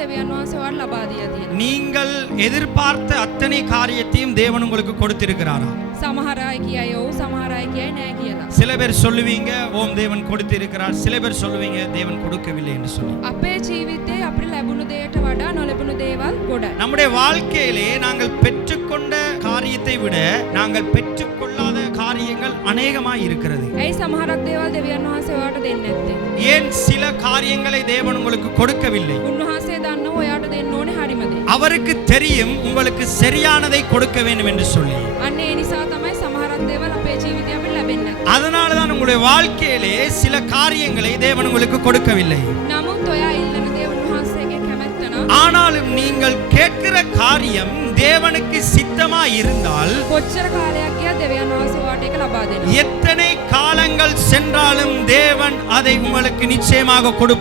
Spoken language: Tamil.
දෙවියන් වහන්සේ ඔයාලට ලබා දීලා තියෙනවා. நீங்கள் எதிர்பார்த்த அத்தனை காரியத்தையும் தேவன் உங்களுக்கு கொடுத்திருக்கிறாரா? සමහර අය කියයි ඔව් සමහර අය කියයි නෑ කියලා. சில பேர் சொல்லுவீங்க ஓம் தேவன் கொடுத்திருக்கிறார், சில பேர் சொல்லுவீங்க தேவன் கொடுக்கவில்லை என்று சொல்லி. අපේ ජීවිතේ අපිට ලැබුණු දේට වඩා නොලැබුණු දේවල් ගොඩයි. நம்முடைய வாழ்க்கையிலே நாங்கள் பெற்றுக்கொண்ட காரியத்தை விட நாங்கள் பெற்றுக்கொள்ளாத காரியங்கள் அநேகமாய் இருக்கிறது. ඇයි සමහරක් දේවල් දෙවියන් වහන්සේ ඔයාලට දෙන්නේ නැත්තේ? ஏன் சில காரியங்களை தேவன் உங்களுக்கு கொடுக்கவில்லை? උන්වහන්සේ දන්නව ඔයාලට දෙන්න ඕනේ හරිම දේ. அவருக்கு தெரியும் உங்களுக்கு சரியானதை கொடுக்க வேண்டும் என்று சொல்லி. අන්න ඒ නිසා තමයි සමහරක් දේවල් අපේ ජීවිතේ අපිට ලැබෙන්නේ නැත්තේ. அதனால தான் உங்களுடைய வாழ்க்கையிலே சில காரியங்களை தேவன் உங்களுக்கு கொடுக்கவில்லை. නමුත් ඔයා ඉල්ලන දේ උන්වහන්සේගේ කැමැත්ත නම් ஆனாலும் நீங்கள் கேட்கிற காரியம் தேவனுக்கு சித்தமா இருந்தால் කොච්චර කාලයක් ගියත් දෙවියන් වහන්සේ ඔයාට ඒක ලබා දෙනවා. எத்தனை காலங்கள் சென்றாலும் தேவன் அதை உங்களுக்கு நிச்சயமாக கொடுப்பார்.